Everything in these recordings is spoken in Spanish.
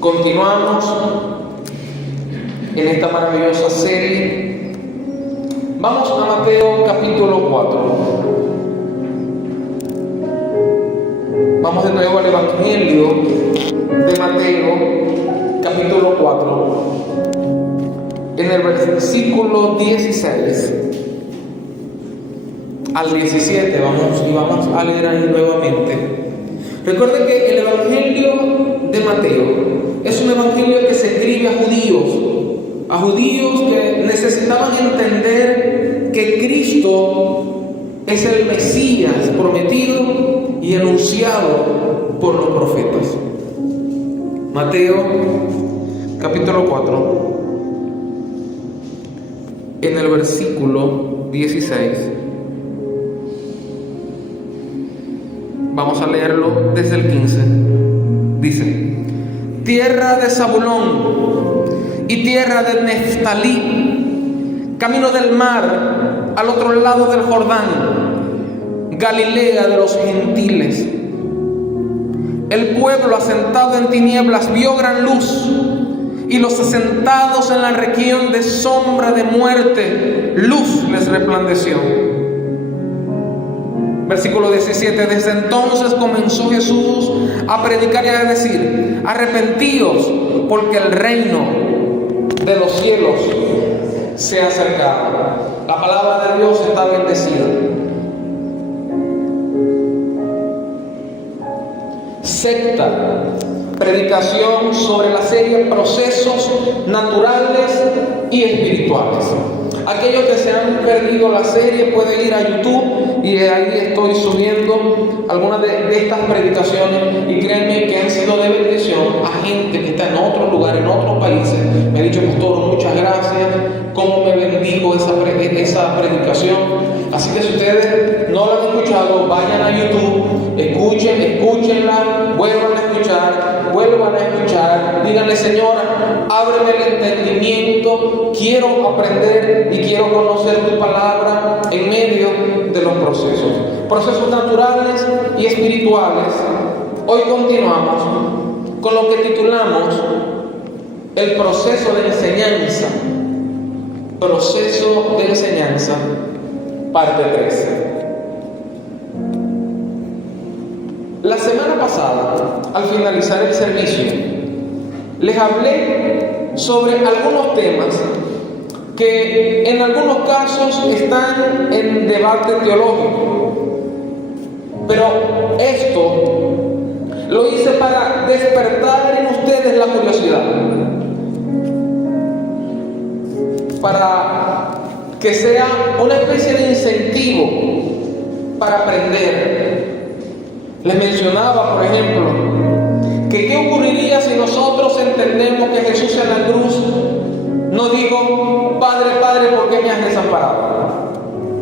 Continuamos en esta maravillosa serie. Vamos a Mateo capítulo 4. Vamos de nuevo al Evangelio de Mateo capítulo 4. En el versículo 16 al 17 vamos a leer ahí nuevamente. Recuerden que el Evangelio de Mateo es un evangelio que se escribe a judíos que necesitaban entender que Cristo es el Mesías prometido y anunciado por los profetas. Mateo capítulo 4, en el versículo 16. Vamos a leerlo desde el 15. Dice: tierra de Zabulón y tierra de Neftalí, camino del mar, al otro lado del Jordán, Galilea de los gentiles. El pueblo asentado en tinieblas vio gran luz, y los asentados en la región de sombra de muerte, luz les resplandeció. Versículo 17. Desde entonces comenzó Jesús a predicar y a decir: arrepentíos, porque el reino de los cielos se ha acercado. La palabra de Dios está bendecida. Sexta predicación sobre la serie Procesos Naturales y Espirituales. Aquellos que se han perdido la serie pueden ir a YouTube y ahí estoy subiendo algunas de estas predicaciones, y créanme que han sido de bendición a gente que está en otros lugares, en otros países. Me ha dicho: pastor, muchas gracias, cómo me bendijo esa predicación. Así que si ustedes no la han escuchado, vayan a YouTube, escúchenla, vuelvan a escuchar, díganle: Señora, ábreme el entendimiento, quiero aprender y quiero conocer tu palabra en medio de los procesos naturales y espirituales. Hoy continuamos con lo que titulamos el proceso de enseñanza. Proceso de enseñanza, parte 3. La semana pasada, al finalizar el servicio, les hablé sobre algunos temas que en algunos casos están en debate teológico, pero esto lo hice para despertar en ustedes la curiosidad, para que sea una especie de incentivo para aprender. Les mencionaba, por ejemplo, que qué ocurriría si nosotros entendemos que Jesús en la cruz no dijo: Padre, Padre, ¿por qué me has desamparado?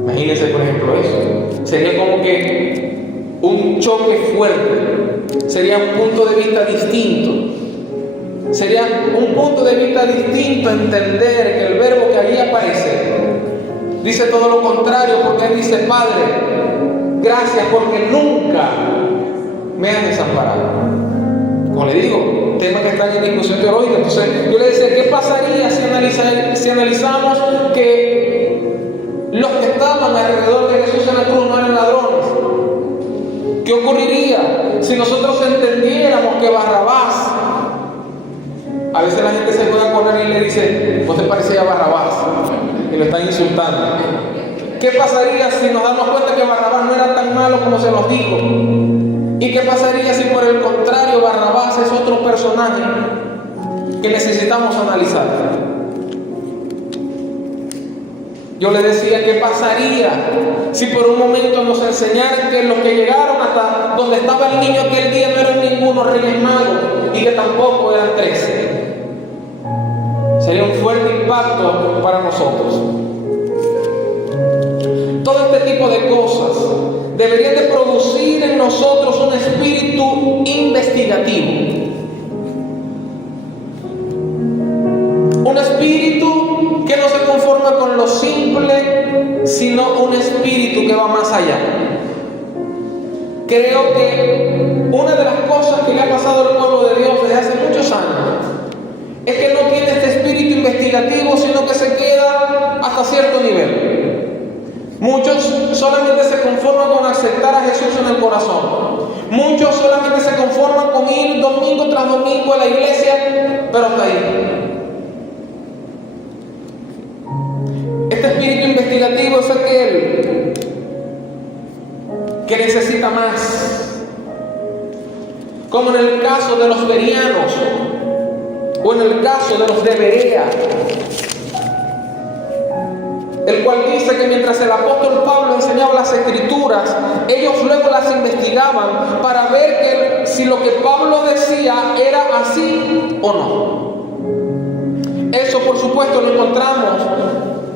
Imagínense, por ejemplo, eso. Sería como que un choque fuerte. Sería un punto de vista distinto. Sería un punto de vista distinto entender que el verbo que allí aparece dice todo lo contrario, porque él dice: Padre, gracias porque nunca me has desamparado. Como le digo, temas que están en discusión teológica. Entonces yo le decía: ¿qué pasaría si analizamos que los que estaban alrededor de Jesús en la cruz no eran ladrones? ¿Qué ocurriría si nosotros entendiéramos que Barrabás, a veces la gente se juega con él y le dice: ¿no te parecía Barrabás? Y lo están insultando. ¿Qué pasaría si nos damos cuenta que Barrabás no era tan malo como se nos dijo? ¿Y qué pasaría si por el contrario Barrabás es otro personaje que necesitamos analizar? Yo le decía: ¿qué pasaría si por un momento nos enseñaran que los que llegaron hasta donde estaba el niño aquel día no eran ninguno reyes magos y que tampoco eran 13? Sería un fuerte impacto para nosotros. Todo este tipo de cosas deberían de producir en nosotros un espíritu investigativo. Un espíritu que no se conforma con lo simple, sino un espíritu que va más allá. Creo que una de las cosas que le ha pasado al pueblo de Dios desde hace muchos años Muchos solamente se conforman con ir domingo tras domingo a la iglesia, pero hasta ahí. Este espíritu investigativo es aquel que necesita más. Como en el caso de los bereanos, o en el caso de los de Berea, el cual dice que mientras el apóstol Pablo enseñaba las escrituras, ellos luego las investigaban para ver que si lo que Pablo decía era así o no. Eso, por supuesto, lo encontramos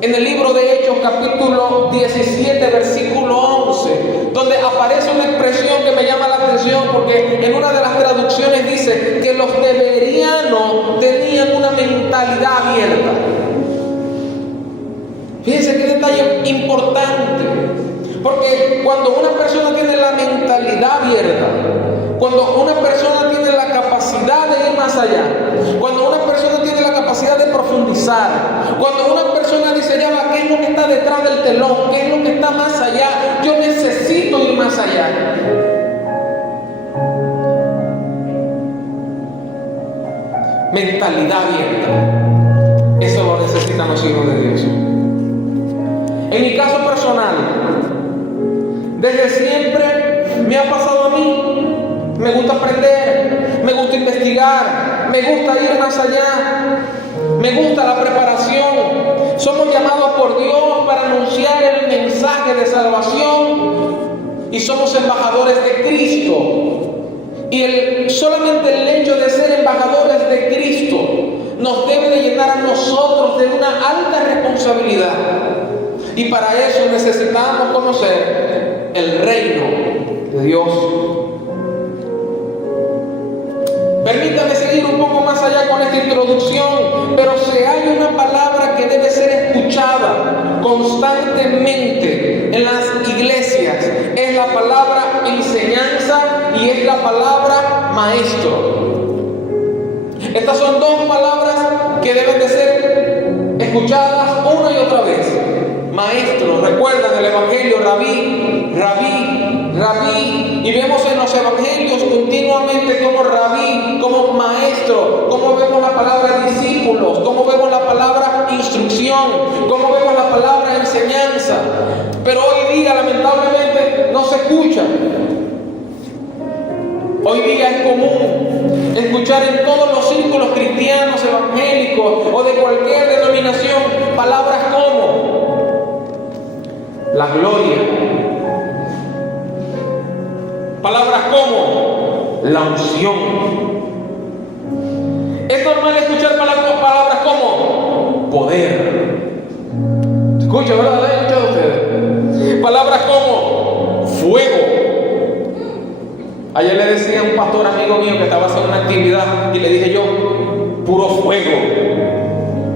en el libro de Hechos, capítulo 17, versículo 11, donde aparece una expresión que me llama la atención, porque en una de las traducciones dice que los de Bereano tenían una mentalidad abierta. Fíjense qué detalle importante, porque cuando una persona tiene la mentalidad abierta, cuando una persona tiene la capacidad de ir más allá, cuando una persona tiene la capacidad de profundizar, cuando una persona dice, ya va, ¿qué es lo que está detrás del telón? ¿Qué es lo que está más allá? Yo necesito ir más allá. Mentalidad abierta. Eso lo necesitan los hijos de Dios. En mi caso personal, desde siempre me ha pasado a mí. Me gusta aprender, me gusta investigar, me gusta ir más allá, me gusta la preparación. Somos llamados por Dios para anunciar el mensaje de salvación y somos embajadores de Cristo. Y solamente el hecho de ser embajadores de Cristo nos debe de llenar a nosotros de una alta responsabilidad. Y para eso necesitamos conocer el reino de Dios. Permítame seguir un poco más allá con esta introducción, pero si hay una palabra que debe ser escuchada constantemente en las iglesias, es la palabra enseñanza y es la palabra maestro. Estas son dos palabras que deben de ser escuchadas una y otra vez. Maestro, recuerdan el evangelio, rabí, rabí, rabí, y vemos en los evangelios continuamente como rabí, como maestro, como vemos la palabra discípulos, como vemos la palabra instrucción, como vemos la palabra enseñanza. Pero hoy día lamentablemente no se escucha. Hoy día es común escuchar en todos los círculos cristianos, evangélicos o de cualquier denominación palabras como la gloria, palabras como la unción. Es normal escuchar palabras como poder. Escucha, ¿verdad? ¿Han escuchado ustedes? Palabras como fuego. Ayer le decía a un pastor amigo mío que estaba haciendo una actividad y le dije yo, puro fuego.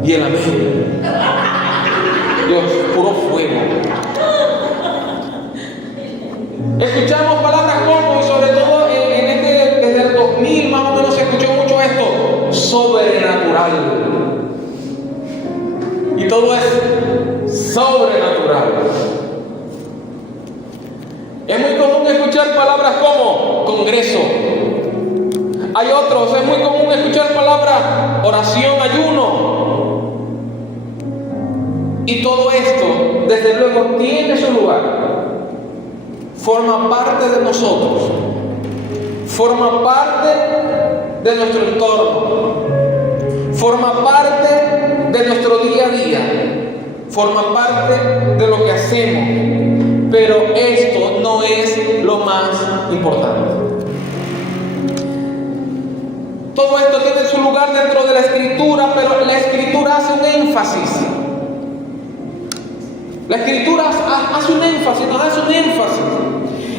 Y él, amén. Dios, puro fuego. Escuchamos palabras como, y sobre todo desde el 2000 más o menos se escuchó mucho esto, sobrenatural. Y todo es sobrenatural. Es muy común escuchar palabras como congreso. Hay otros, es muy común escuchar palabras oración, ayuno. Y todo esto, desde luego, tiene su lugar. Forma parte de nosotros, forma parte de nuestro entorno, forma parte de nuestro día a día, forma parte de lo que hacemos, pero esto no es lo más importante. Todo esto tiene su lugar dentro de la Escritura, pero la Escritura hace un énfasis. La Escritura hace un énfasis, nos hace un énfasis.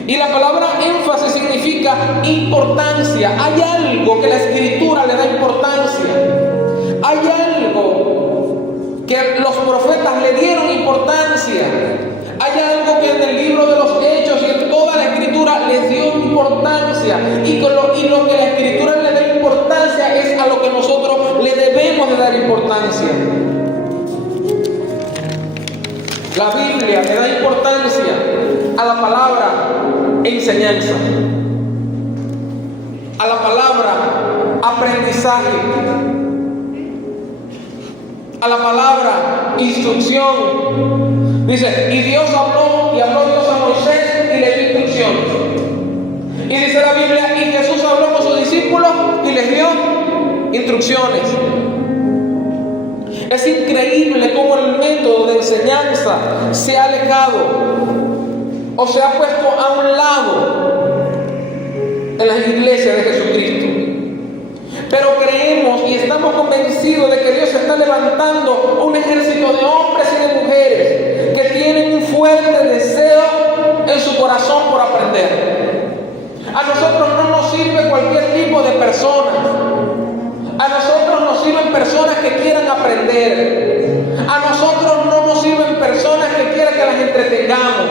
Y la palabra énfasis significa importancia. Hay algo que la Escritura le da importancia. Hay algo que los profetas le dieron importancia. Hay algo que en el libro de los Hechos y en toda la Escritura les dio importancia. Y lo que la Escritura le da importancia es a lo que nosotros le debemos de dar importancia. La Biblia le da importancia a la palabra enseñanza. a la palabra aprendizaje, a la palabra instrucción. Dice, y Dios habló, y habló Dios a Moisés y le dio instrucciones. Y dice la Biblia, y Jesús habló con sus discípulos y les dio instrucciones. Es increíble cómo el método de enseñanza se ha alejado o se ha puesto a un lado en las iglesias de Jesucristo. Pero creemos y estamos convencidos de que Dios está levantando un ejército de hombres y de mujeres que tienen un fuerte deseo en su corazón por aprender. A nosotros no nos sirve cualquier tipo de personas. A nosotros nos sirven personas que quieran aprender. A nosotros no nos sirven personas que quieran que las entretengamos.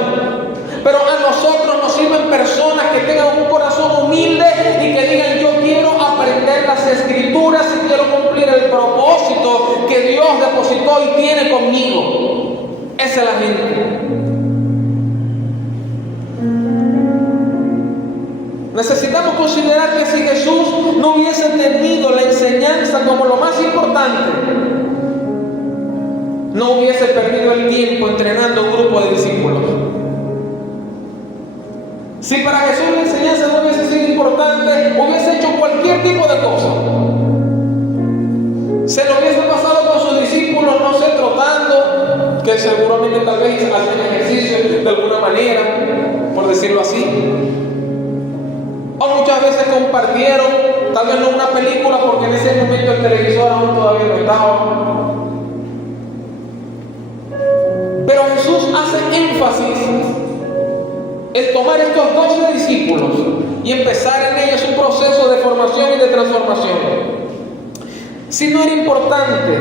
Pero a nosotros nos sirven personas que tengan un corazón humilde y que digan, yo quiero aprender las Escrituras y quiero cumplir el propósito que Dios depositó y tiene conmigo. Esa es la gente. Necesitamos considerar que si Jesús no hubiese entendido la enseñanza como lo más importante, no hubiese perdido el tiempo entrenando un grupo de discípulos. Si para Jesús la enseñanza no hubiese sido importante, hubiese hecho cualquier tipo de cosa. Se lo hubiese pasado con sus discípulos, no sé, trotando, que seguramente tal vez hacen ejercicio de alguna manera, por decirlo así. O muchas veces compartieron, tal vez no una película, porque en ese momento el televisor aún todavía no estaba. Pero Jesús hace énfasis en tomar estos 12 discípulos y empezar en ellos un proceso de formación y de transformación. Si no era importante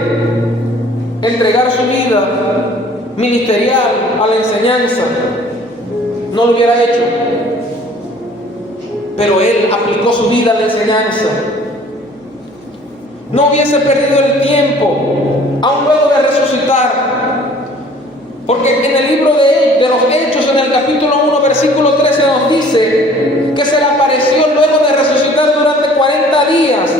entregar su vida ministerial a la enseñanza, no lo hubiera hecho. Pero él aplicó su vida a la enseñanza. No hubiese perdido el tiempo, aun luego de resucitar. Porque en el libro de los Hechos, en el capítulo 1, versículo 13, nos dice que se le apareció luego de resucitar durante 40 días.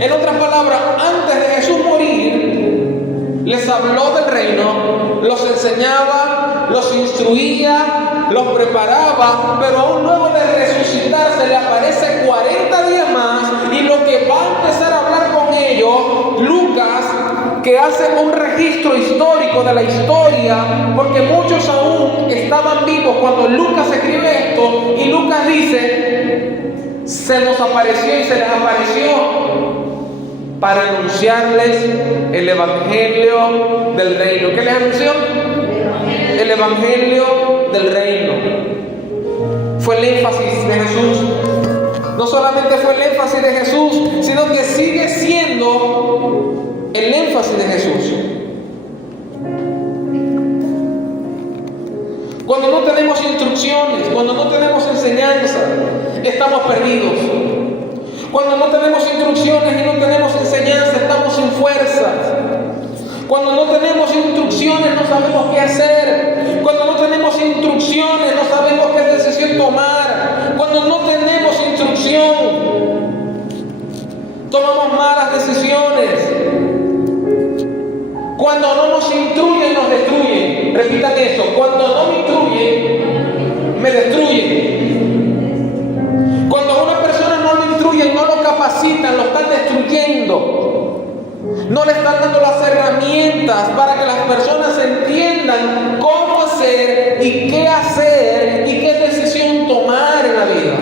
En otras palabras, antes de Jesús morir, les habló del reino, los enseñaba, los instruía, los preparaba, pero aún luego de resucitar se le aparece 40 días más, y lo que va a empezar a hablar con ellos, Lucas, que hace un registro histórico de la historia, porque muchos aún estaban vivos cuando Lucas escribe esto, y Lucas dice, se nos apareció y se les apareció para anunciarles el evangelio del reino. ¿Qué les anunció? El evangelio del reino. Fue el énfasis de Jesús. No solamente fue el énfasis de Jesús, sino que sigue siendo el énfasis de Jesús. Cuando no tenemos instrucciones, cuando no tenemos enseñanza, estamos perdidos. Cuando no tenemos instrucciones y no tenemos enseñanza, estamos sin fuerzas. Cuando no tenemos instrucciones, no sabemos qué hacer. Cuando no tenemos instrucciones, no sabemos qué decisión tomar. Cuando no tenemos instrucción, tomamos malas decisiones. Cuando no nos instruyen, nos destruyen. Repitan eso. Cuando no me instruyen, me destruyen. Cuando a una persona no lo instruyen, no lo capacitan, lo están destruyendo. No le están dando las herramientas para que las personas entiendan cómo hacer y qué decisión tomar en la vida.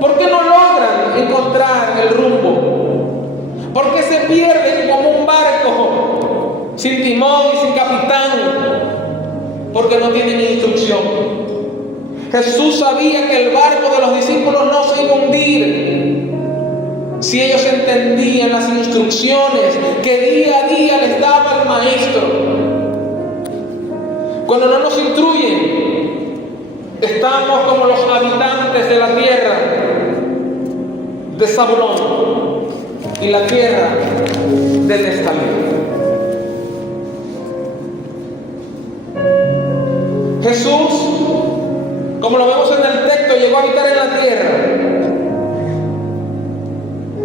¿Por qué no logran encontrar el rumbo? ¿Por qué se pierden como un barco sin timón y sin capitán? Porque no tienen instrucción. Jesús sabía que el barco de los discípulos no se iba a hundir si ellos entendían las instrucciones que día a día les daba el Maestro. Cuando no nos instruyen, estamos como los habitantes de la tierra de Zabulón y la tierra de Neftalí. Jesús, como lo vemos en el texto, llegó a habitar en la tierra.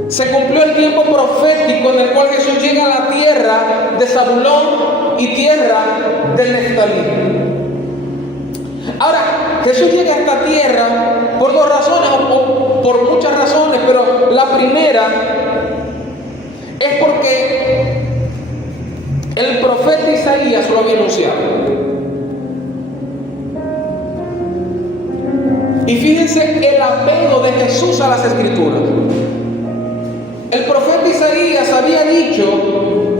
Se cumplió el tiempo profético en el cual Jesús llega a la tierra de Zabulón y tierra de Neftalí. Ahora, Jesús llega a esta tierra por dos razones, o por muchas razones, pero la primera es porque el profeta Isaías lo había anunciado. Y fíjense el apego de Jesús a las Escrituras. El profeta Isaías había dicho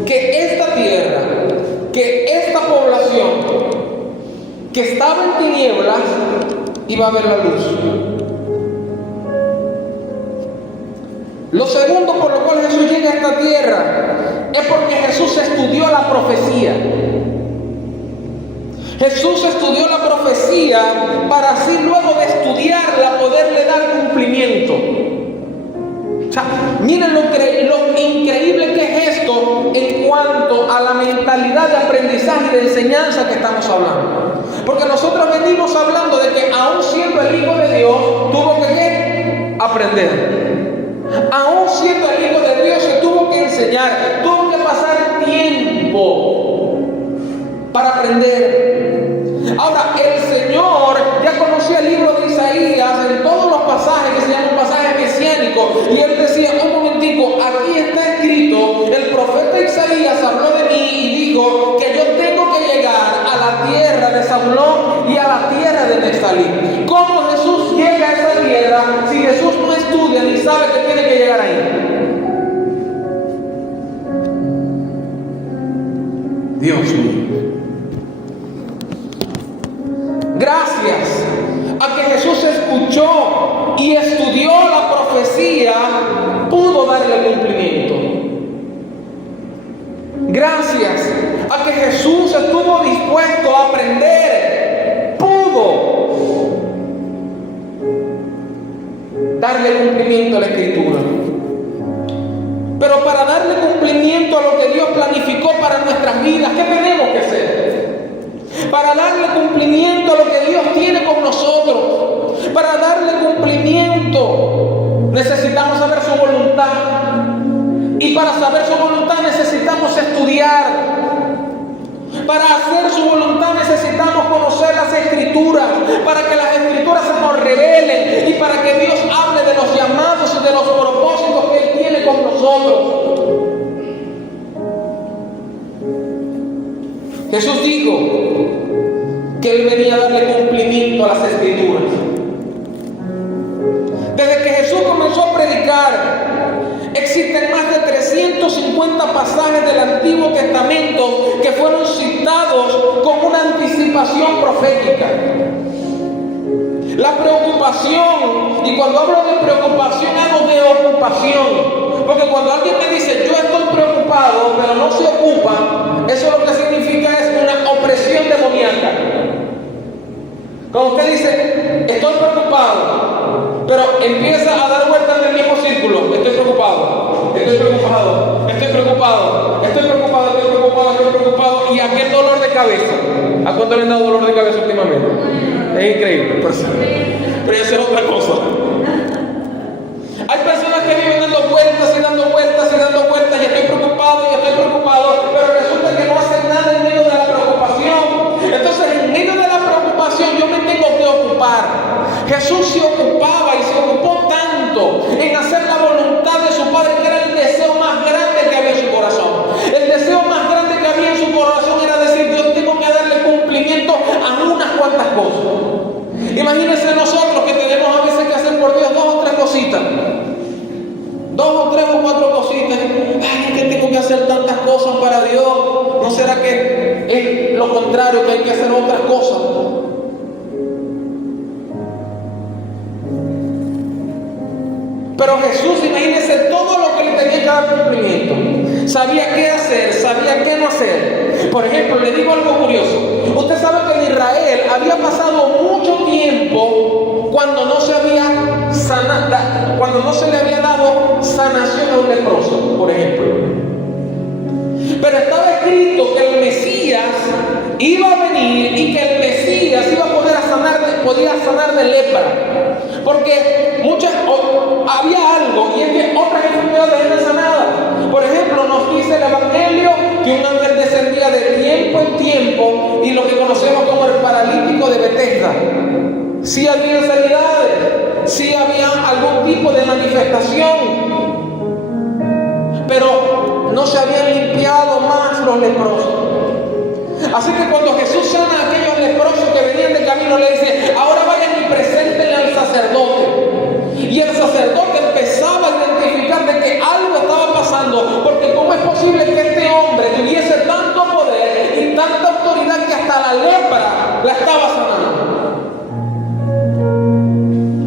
que esta tierra, que esta población que estaba en tinieblas iba a ver la luz. Lo segundo por lo cual Jesús llega a esta tierra es porque Jesús estudió la profecía. Jesús estudió la profecía para así luego de estudiarla poderle dar cumplimiento. O sea, miren lo increíble que es esto en cuanto a la mentalidad de aprendizaje y de enseñanza que estamos hablando. Porque nosotros venimos hablando de que aún siendo el Hijo de Dios tuvo que ¿qué? Aprender. Aún siendo el Hijo de Dios se tuvo que enseñar, tuvo que pasar tiempo para aprender. Ahora, el Señor ya conocía el libro de Isaías en todos los pasajes que se llaman pasajes mesiánicos, y Él decía, un momentico, aquí está escrito, el profeta Isaías habló de mí y dijo que yo tengo que llegar a la tierra de Zabulón y a la tierra de Neftalí. ¿Cómo Jesús llega a esa tierra si Jesús no estudia ni sabe que tiene que llegar ahí? Dios mío. Gracias a que Jesús escuchó y estudió la profecía, pudo darle cumplimiento. Gracias a que Jesús estuvo dispuesto a aprender, pudo darle cumplimiento a la Escritura. Pero para darle cumplimiento a lo que Dios planificó para nuestras vidas, ¿qué tenemos que hacer? Para darle cumplimiento a lo que Dios tiene con nosotros, para darle cumplimiento, necesitamos saber su voluntad. Y para saber su voluntad necesitamos estudiar. Para hacer su voluntad necesitamos conocer las Escrituras, para que las Escrituras se nos revelen y para que Dios hable de los llamados y de los propósitos que Él tiene con nosotros. Jesús dijo que Él venía a darle cumplimiento a las Escrituras. Desde que Jesús comenzó a predicar, existen más de 350 pasajes del Antiguo Testamento que fueron citados con una anticipación profética. La preocupación, y cuando hablo de preocupación hablo de ocupación, porque cuando alguien me dice yo estoy preocupado pero no se ocupa, eso lo que significa es una opresión demoníaca. Cuando usted dice estoy preocupado pero empieza a dar vueltas en el mismo círculo, estoy preocupado, estoy preocupado, estoy preocupado, estoy preocupado, estoy preocupado, estoy preocupado, y aquel dolor de cabeza, ¿a cuánto le han dado dolor de cabeza últimamente? Es increíble, pero eso es otra cosa. Hay personas que viven dando vueltas y dando vueltas y dando vueltas, y estoy preocupado, pero resulta que no hacen nada en medio de la preocupación. Entonces, en medio de la preocupación yo me tengo que ocupar. Jesús se ocupaba y se ocupó tanto en hacer la voluntad de su Padre, que era el deseo más grande que había en su corazón. El deseo más grande que había en su corazón era decir, Dios, tengo que darle cumplimiento a unas cuantas cosas. Imagínense nosotros que tenemos a veces que hacer por Dios 2 o 3 cositas. 2 o 3 o 4 cositas. Ay, es que tengo que hacer tantas cosas para Dios. ¿No será que es lo contrario, que hay que hacer otras cosas? Pero Jesús, imagínense todo lo que le tenía que dar cumplimiento. Sabía qué hacer, sabía qué no hacer. Por ejemplo, le digo algo curioso. Usted sabe que en Israel había pasado mucho tiempo cuando no se había sanado, cuando no se le había dado sanación a un leproso, por ejemplo. Pero estaba escrito que el Mesías iba a venir y que el Mesías iba a podía sanar de lepra. Porque había algo, y es que otras enfermedades eran sanadas. Por ejemplo, nos dice el Evangelio que un ángel descendía de tiempo en tiempo, y lo que conocemos como el paralítico de Betesda. Sí había sanidades, sí había algún tipo de manifestación, pero no se habían limpiado más los leprosos. Así que cuando Jesús sana a aquellos leprosos que venían de camino, le dice: ahora vayan y preséntenle al sacerdote. Y el sacerdote empezaba a identificar de que algo estaba pasando, porque ¿cómo es posible que este hombre tuviese tanto poder y tanta autoridad que hasta la lepra la estaba sanando?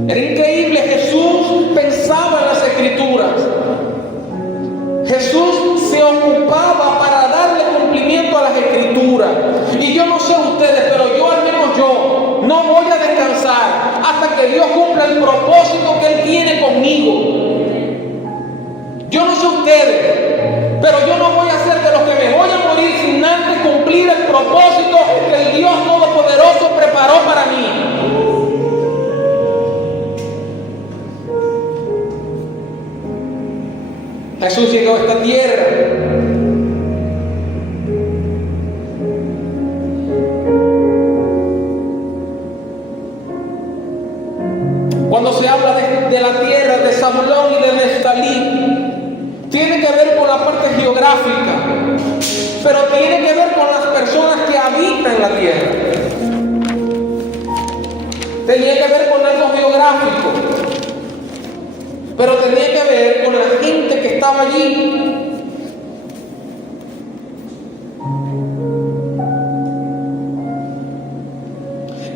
Era increíble. Jesús pensaba en las Escrituras. Jesús se ocupaba para darle cumplimiento a las Escrituras. Y yo no sé ustedes, pero yo, al menos yo, no voy a descansar hasta que Dios cumpla el propósito que Él tiene conmigo. Yo no sé ustedes, pero yo no voy a ser de los que me voy a morir sin antes cumplir el propósito que el Dios Todopoderoso preparó para mí. Jesús llegó a esta tierra. Cuando se habla de la tierra de Zabulón y de Neftalí, tiene que ver con la parte geográfica, pero tiene que ver con las personas que habitan la tierra. Tenía que ver con algo geográfico, pero tenía que ver con la gente que estaba allí.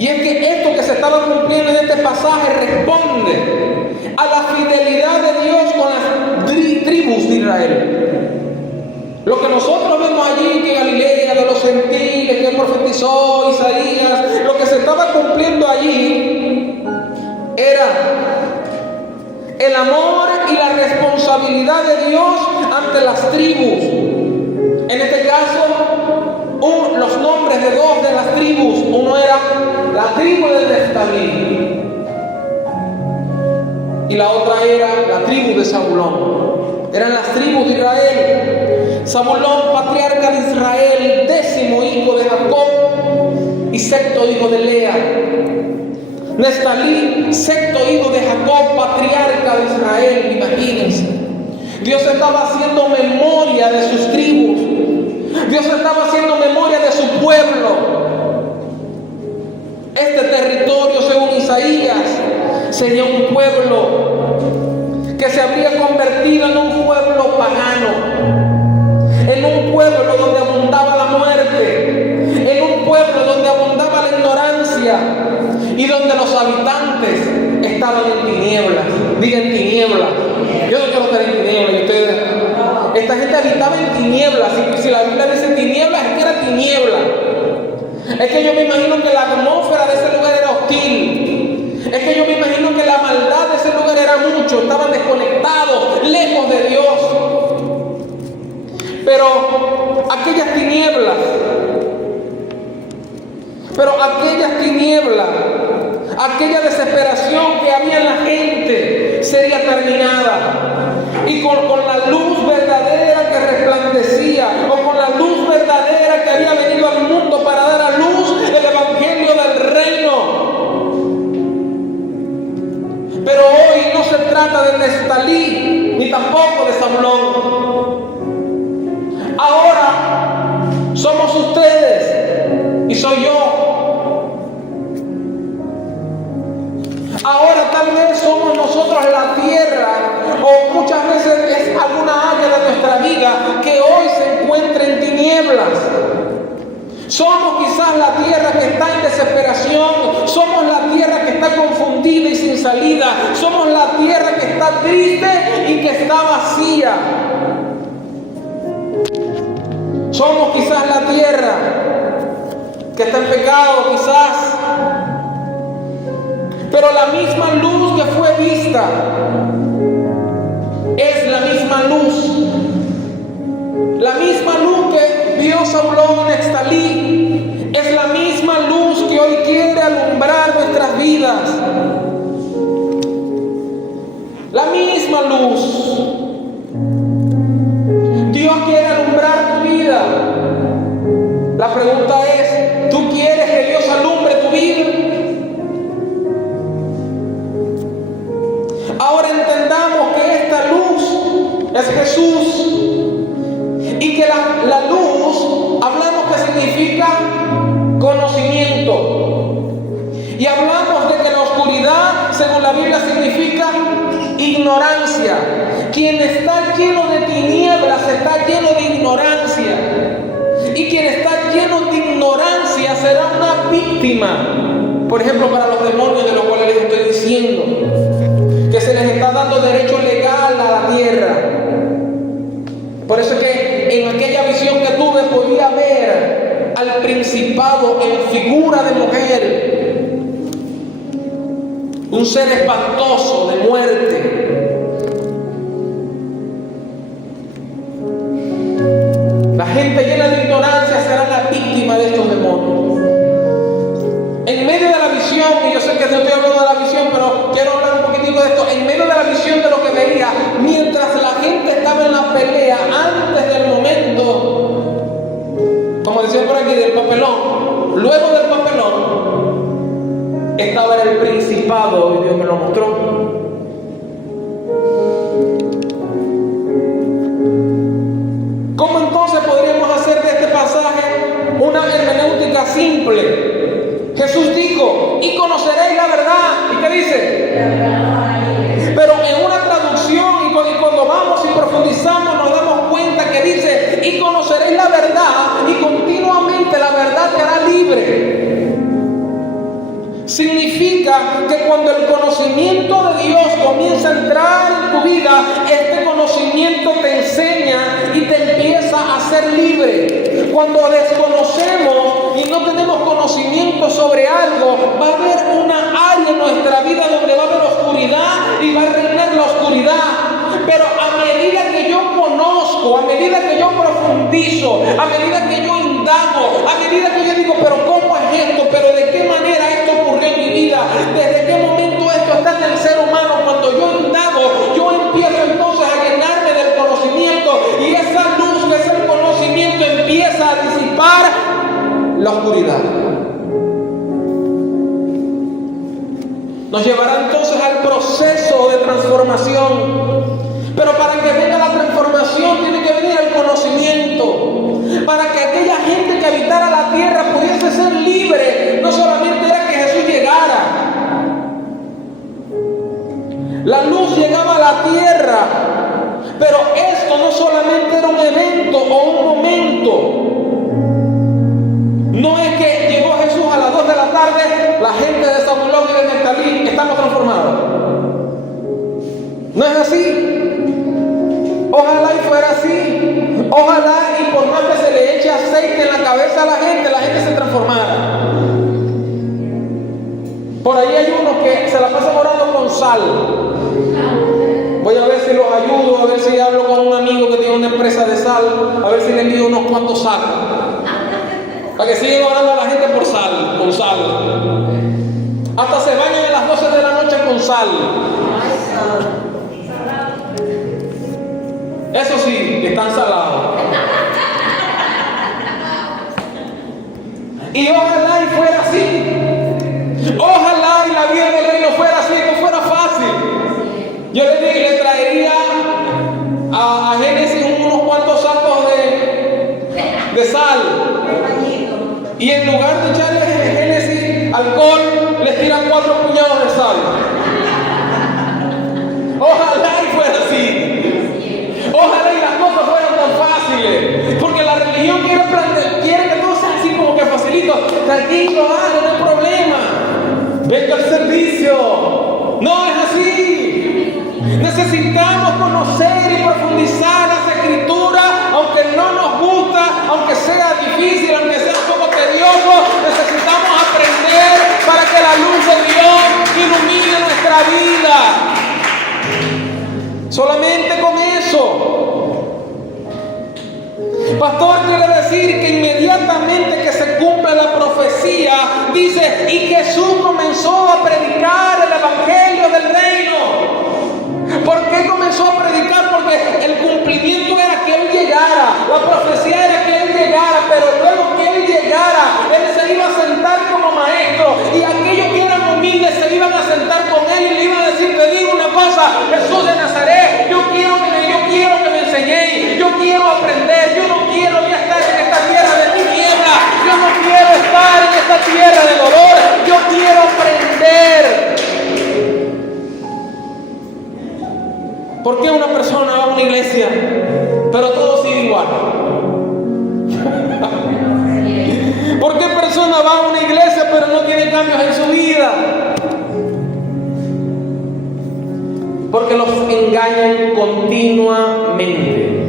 Y es que esto que se estaba cumpliendo en este pasaje responde a la fidelidad de Dios con las tribus de Israel. Lo que nosotros vemos allí, que Galilea, de los gentiles, que profetizó Isaías, lo que se estaba cumpliendo allí era el amor y la responsabilidad de Dios ante las tribus. En este caso, los nombres de dos de las tribus. Uno era la tribu de Neftalí y la otra era la tribu de Zabulón. Eran las tribus de Israel. Zabulón, patriarca de Israel, 10º hijo de Jacob y 6º hijo de Lea. Neftalí, 6º hijo de Jacob, patriarca de Israel. Imagínense, Dios estaba haciendo memoria de sus tribus. Dios estaba haciendo memoria de su pueblo. Este territorio, según Isaías, sería un pueblo que se habría convertido en un pueblo pagano, en un pueblo donde abundaba la muerte, en un pueblo donde abundaba la ignorancia y donde los habitantes estaban en tinieblas. Digan tinieblas. Yo no quiero estar en tinieblas. Y ustedes, esta gente habitaba en tinieblas. Si la Biblia dice tinieblas, es que era tiniebla. Es que yo me imagino que la atmósfera de ese lugar era hostil. Es que yo me imagino que la maldad de ese lugar era mucho. Estaban desconectados, lejos de Dios. Pero aquellas tinieblas, aquella desesperación que había en la gente sería terminada. Y con la luz verdadera que resplandecía, o con la luz verdadera que había venido al mundo para dar a luz el evangelio del reino. Pero hoy no se trata de Neftalí, ni tampoco de Zabulón. Ahora somos ustedes y soy yo. Ahora tal vez somos nosotros la tierra, o muchas veces es alguna área de nuestra vida que hoy se encuentra en tinieblas. Somos quizás la tierra que está en desesperación, somos la tierra que está confundida y sin salida, somos la tierra que está triste y que está vacía. Somos quizás la tierra que está en pecado, quizás. Pero la misma luz que fue vista es la misma luz. La misma luz que vio Zabulón en Neftalí es la misma luz que hoy quiere alumbrar nuestras vidas. vidas. La misma luz. Dios quiere alumbrar tu vida. La pregunta es, ¿tú quieres que Dios alumbre tu vida? Ahora entendamos que esta luz es Jesús y que la luz, hablamos que significa conocimiento, y hablamos de que la oscuridad, según la Biblia, significa ignorancia. Quien está lleno de tinieblas está lleno de ignorancia, y quien está lleno de ignorancia será una víctima, por ejemplo, para los demonios de los cuales les estoy diciendo, que se les está dando derecho legal a la tierra. Por eso es que en aquella visión que tuve podía ver al principado en figura de mujer, un ser espantoso de muerte. La gente llena de ignorancia será la víctima de estos demonios. En medio de la visión, y yo sé que no estoy hablando de la visión, pero quiero hablar un poquitito de esto. En medio de la visión de lo que veía, mientras la gente estaba en la pelea, antes del momento, como decía por aquí, del papelón, luego del papelón, estaba en el principado, y Dios me lo mostró. ¿Cómo entonces podríamos hacer de este pasaje una hermenéutica simple? Jesús dijo, y conoceréis la verdad. ¿Y qué dice? Pero en una traducción, y cuando vamos y profundizamos, nos damos cuenta que dice, y conoceréis la verdad, y continuamente la verdad te hará libre. Significa que cuando el conocimiento de Dios comienza a entrar en tu vida, este conocimiento te enseña y te empieza a ser libre. Cuando desconocemos y no tenemos conocimiento sobre algo, va a haber una área en nuestra vida donde va a haber oscuridad y va a reinar la oscuridad. Pero a medida que yo conozco, a medida que yo profundizo, a medida que yo indago, a medida que yo digo, pero ¿cómo es esto? ¿Pero de qué manera esto ocurrió en mi vida? ¿Desde qué momento esto está en el ser humano? Cuando yo indago, yo empiezo entonces a llenarme del conocimiento, y esa luz que es el conocimiento empieza a disipar la oscuridad. Nos llevará entonces al proceso de transformación. Pero para que venga la transformación tiene que venir el conocimiento. Para que aquella gente que habitara la tierra pudiese ser libre, no solamente era que Jesús llegara. La luz llegaba a la tierra, pero esto no solamente era un evento o un momento. No es que llegó Jesús a las 2 de la tarde, la gente de Zabulón y de Neftalí estamos transformados. No es así. Ojalá y fuera así. Ojalá y por más que se le eche aceite en la cabeza a la gente se transformara. Por ahí hay unos que se la pasan orando con sal. Voy a ver si los ayudo, a ver si hablo con un amigo que tiene una empresa de sal, a ver si le envío unos cuantos sal. Para que sigan orando a la gente por sal, con sal. Hasta se bañan a las 12 de la noche con sal. Eso sí, están salados. Y ojalá y fuera así. Ojalá y la vida del reino fuera así, no fuera fácil. Yo le traería a Génesis unos cuantos sacos de sal. Y en lugar de echarle a Génesis alcohol, les tiran 4 puñados de sal. Ojalá y fuera así. Ojalá y las cosas fueran tan fáciles. Porque la religión quiere que todo sea así como que facilito. Tranquilo, no hay problema. Venga al servicio. No es así. Necesitamos conocer y profundizar las escrituras, aunque no nos gusta, aunque sea difícil, aunque sea un poco tedioso. Necesitamos aprender para que la luz de Dios ilumine nuestra vida. Solamente con eso. Pastor, quiere decir que inmediatamente que se cumple la profecía, dice, y Jesús comenzó a predicar ¿Por qué una persona va a una iglesia, pero todo sigue igual? ¿Por qué persona va a una iglesia, pero no tiene cambios en su vida? Porque los engañan continuamente.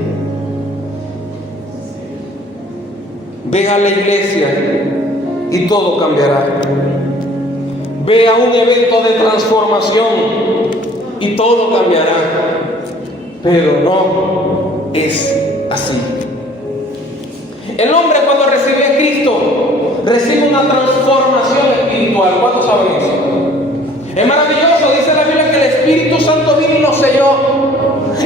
Ve a la iglesia y todo cambiará. Ve a un evento de transformación y todo cambiará. Pero no es así. El hombre, cuando recibe a Cristo, recibe una transformación espiritual. ¿Cuántos saben eso? Es maravilloso. Dice la Biblia que el Espíritu Santo vino y lo selló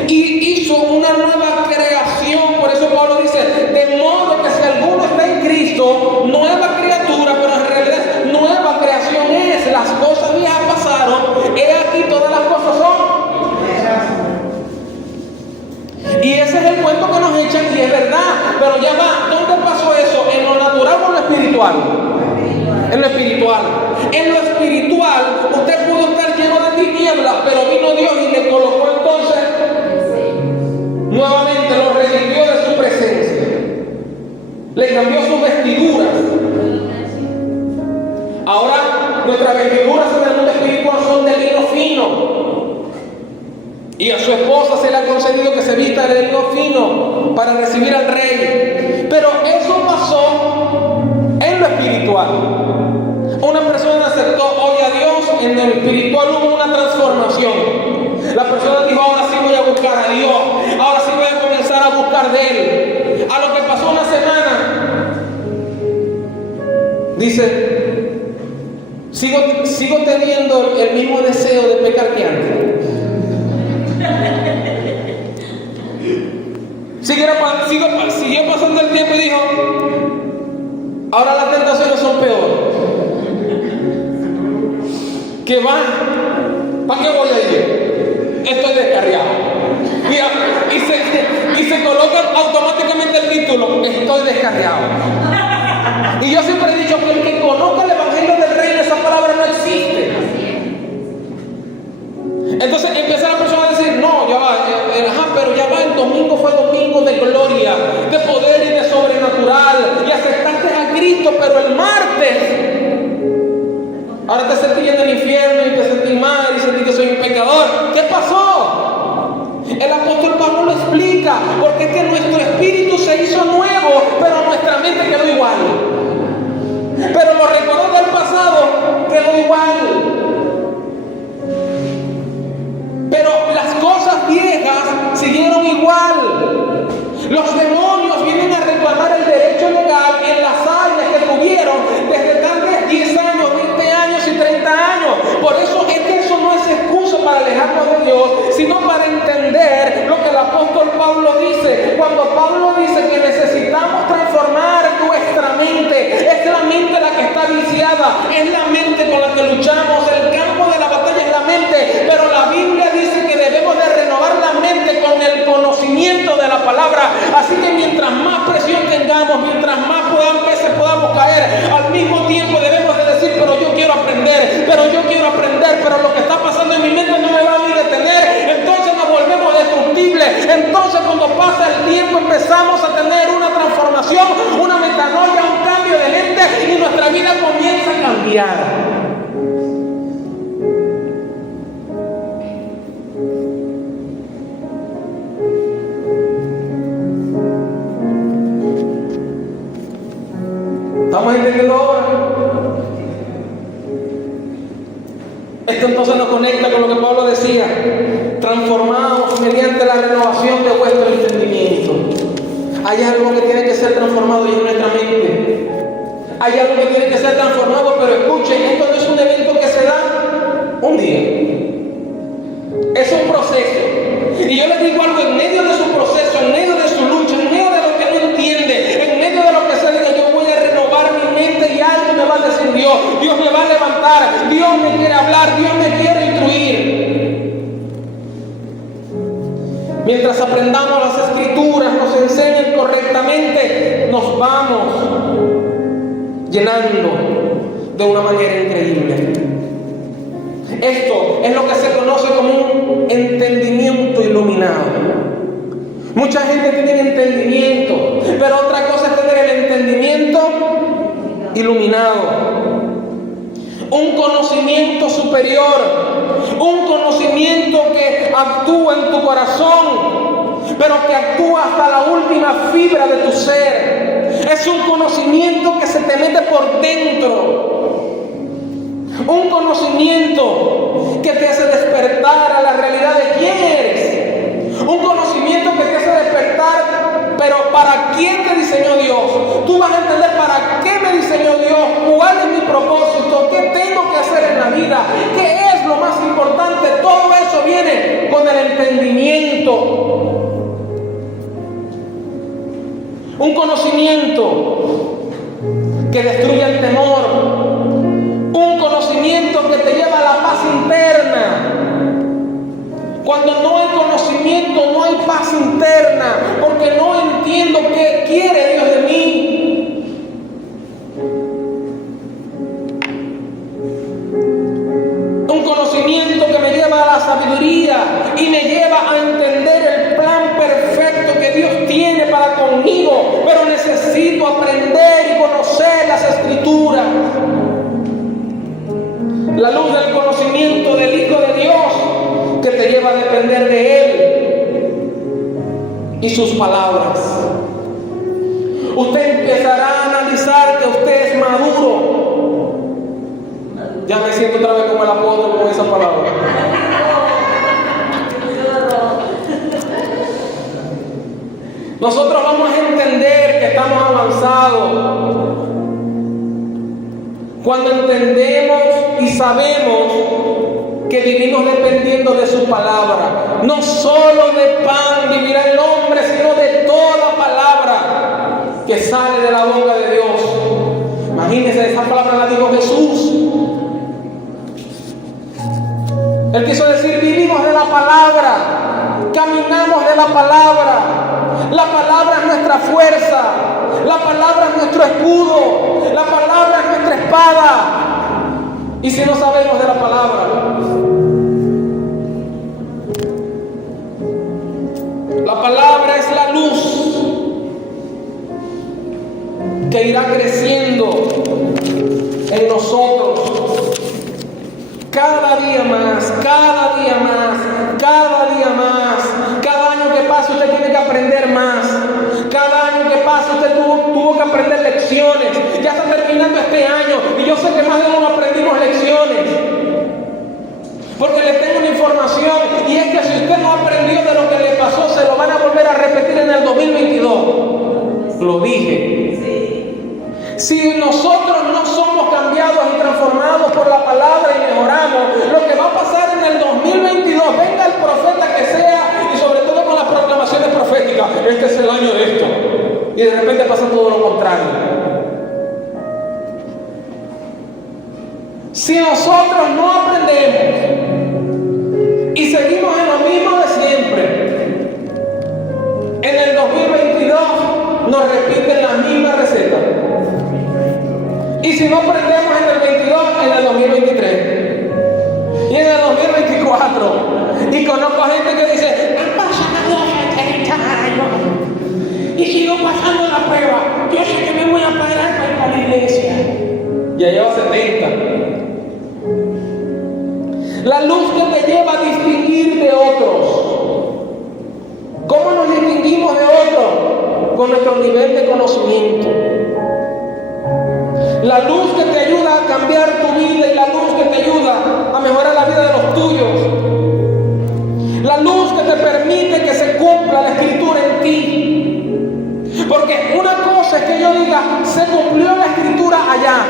y hizo una nueva creación. Por eso Pablo dice: de modo que si alguno está en Cristo, nueva criatura, pero en realidad nueva creación es. Las cosas viejas pasaron, he aquí todas las cosas son. Y ese es el cuento que nos echan, y es verdad. Pero ya va, ¿dónde pasó eso? ¿En lo natural o en lo espiritual? En lo espiritual. En lo espiritual, usted pudo estar lleno de tinieblas, pero vino Dios y le colocó entonces nuevamente, lo redimió de su presencia. Le cambió sus vestiduras. Ahora nuestras vestiduras en el mundo espiritual son de lino fino. Y a su esposa se le ha concedido que se vista de lino fino para recibir al rey. Pero eso pasó en lo espiritual. Una persona aceptó hoy a Dios, en lo espiritual hubo una transformación. La persona dijo: ahora sí voy a buscar a Dios, ahora sí voy a comenzar a buscar de Él. A lo que pasó una semana, dice: sigo teniendo el mismo deseo de pecar que antes. Siguió pasando el tiempo y dijo: ahora las tentaciones son peores. ¿Qué va? ¿Para qué voy a ir? Estoy descarriado. Mira, y se coloca automáticamente el título: estoy descarriado. Y yo siempre he dicho que el que conozca el Evangelio del Reino, esa palabra no existe. Entonces empieza la persona a decir: no, ya va, pero ya va, el domingo fue domingo de gloria, de poder y de sobrenatural, y aceptaste a Cristo, pero el martes ahora te sentí en el infierno y te sentí mal y sentí que soy un pecador. ¿Qué pasó? El apóstol Pablo lo explica: porque es que nuestro espíritu se hizo nuevo, pero nuestra mente quedó igual. Pero los recuerdos del pasado quedó igual. Pero las cosas viejas siguieron igual. Los demonios vienen a reclamar el derecho legal en las áreas que tuvieron desde tal vez 10 años, 20 años y 30 años. Por eso es que eso no es excusa para alejarnos de Dios, sino para entender lo que el apóstol Pablo dice. Cuando Pablo dice que necesitamos transformar nuestra mente, es la mente la que está viciada, es la mente con la que luchamos, el campo de la batalla es la mente, pero la Biblia dice que debemos de renovar la mente con el conocimiento de la palabra. Así que mientras más presión tengamos, mientras más veces podamos caer, al mismo tiempo debemos de decir: pero yo quiero aprender, pero lo que está pasando en mi mente no me va a ni detener. Entonces nos volvemos destructibles. Entonces cuando pasa el tiempo empezamos a tener una transformación, una metanoia, un cambio de mente, y nuestra vida comienza a cambiar. ¿Estamos entendiendo ahora? Esto entonces nos conecta con lo que Pablo decía: transformados mediante la renovación de vuestro entendimiento. Hay algo que tiene que ser transformado en nuestra mente. Hay algo que tiene que ser transformado, pero escuchen, esto no es un evento que se da un día. Es un proceso. Y yo les digo algo: en medio de su proceso, en medio de su lucha, en medio de lo que no entiende, en medio de lo que se diga, yo voy a renovar mi mente, y algo me va a decir Dios. Dios me va a levantar, Dios me quiere hablar, Dios me quiere instruir. Mientras aprendamos las Escrituras, nos enseñan correctamente, nos vamos llenando de una manera increíble. Esto es lo que se conoce como un entendimiento iluminado. Mucha gente tiene entendimiento, pero otra cosa es tener el entendimiento iluminado. Un conocimiento superior, un conocimiento que actúa en tu corazón, pero que actúa hasta la última fibra de tu ser. Es un conocimiento que se te mete por dentro. Un conocimiento que te hace despertar a la realidad de quién eres. Un conocimiento que te hace despertar, pero ¿para quién te diseñó Dios? Tú vas a entender para qué me diseñó Dios, cuál es mi propósito, qué tengo que hacer en la vida, qué es lo más importante. Todo eso viene con el entendimiento. Un conocimiento que destruye el temor. Un conocimiento que te lleva a la paz interna. Cuando no hay conocimiento, no hay paz interna, porque no entiendo qué quiere Dios de mí. Un conocimiento que me lleva a la sabiduría y me lleva a entender el plan perfecto que Dios tiene para conmigo, pero necesito aprender y conocer las Escrituras. La luz del conocimiento del Hijo de Dios, que te lleva a depender de Él y sus palabras. Usted empezará a analizar que usted es maduro. Ya me siento otra vez como el apóstol con esa palabra. Nosotros vamos a entender que estamos avanzados cuando entendemos y sabemos que vivimos dependiendo de su palabra. No solo de pan vivirá el hombre, sino de toda palabra que sale de la boca de Dios. Imagínense, esa palabra la dijo Jesús. Él quiso decir, vivimos de la palabra, caminamos de la palabra. La palabra es nuestra fuerza, la palabra es nuestro escudo, la palabra es nuestra espada. Y si no sabemos de la palabra, la palabra es la luz que irá creciendo en nosotros cada día más, cada día más, cada día más. Cada año que pasa usted tiene que aprender más. Cada año que pasa usted tuvo que aprender lecciones. Ya está terminando este año y yo sé que más de uno aprendimos lecciones. Porque le tengo una información, y es que si usted no aprendió de lo que le pasó, se lo van a volver a repetir en el 2022. Lo dije. Si nosotros no somos cambiados y transformados por la palabra y mejoramos, lo que va a pasar en el 2022, venga el profeta que sea, y sobre todo con las proclamaciones proféticas, este es el año de esto, y de repente pasa todo lo contrario. Si nosotros no aprendemos y seguimos en lo mismo de siempre, en el 2022 nos repiten la misma receta. Y si no aprendemos en el 22, en el 2023. Y en el 2024. Y conozco gente que dice, han pasado 30 años y sigo pasando la prueba. Yo sé que me voy a parar para ir a la iglesia. Ya lleva 70. La luz que te lleva a distinguir de otros. ¿Cómo nos distinguimos de otros? Con nuestro nivel de conocimiento. La luz que te ayuda a cambiar tu vida y la luz que te ayuda a mejorar la vida de los tuyos. La luz que te permite que se cumpla la Escritura en ti. Porque una cosa es que yo diga, se cumplió la Escritura allá.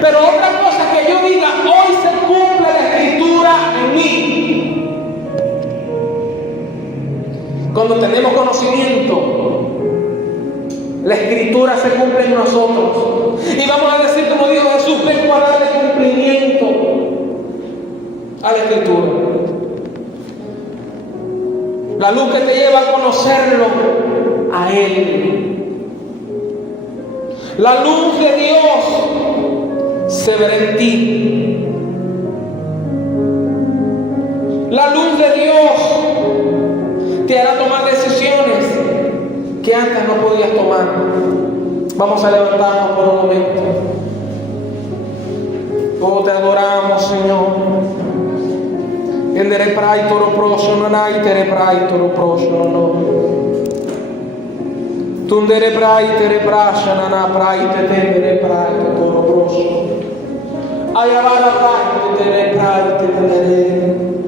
Pero otra cosa es que yo diga, hoy se cumple la Escritura en mí. Cuando tenemos conocimiento, la Escritura se cumple en nosotros. Y vamos a decir, como dijo Jesús, vengo a darle cumplimiento a la Escritura. La luz que te lleva a conocerlo a Él. La luz de Dios se verá en ti. antes no podías tomar. Vamos a levantarnos por un momento. Oh, te adoramos, Señor. Endere prai toro proscio, non hai tere prai toro proscio, no. Tundere prai tere brascia, non ha prai te tendere prai toro proscio. Ayavara prai te tere prai te tendere.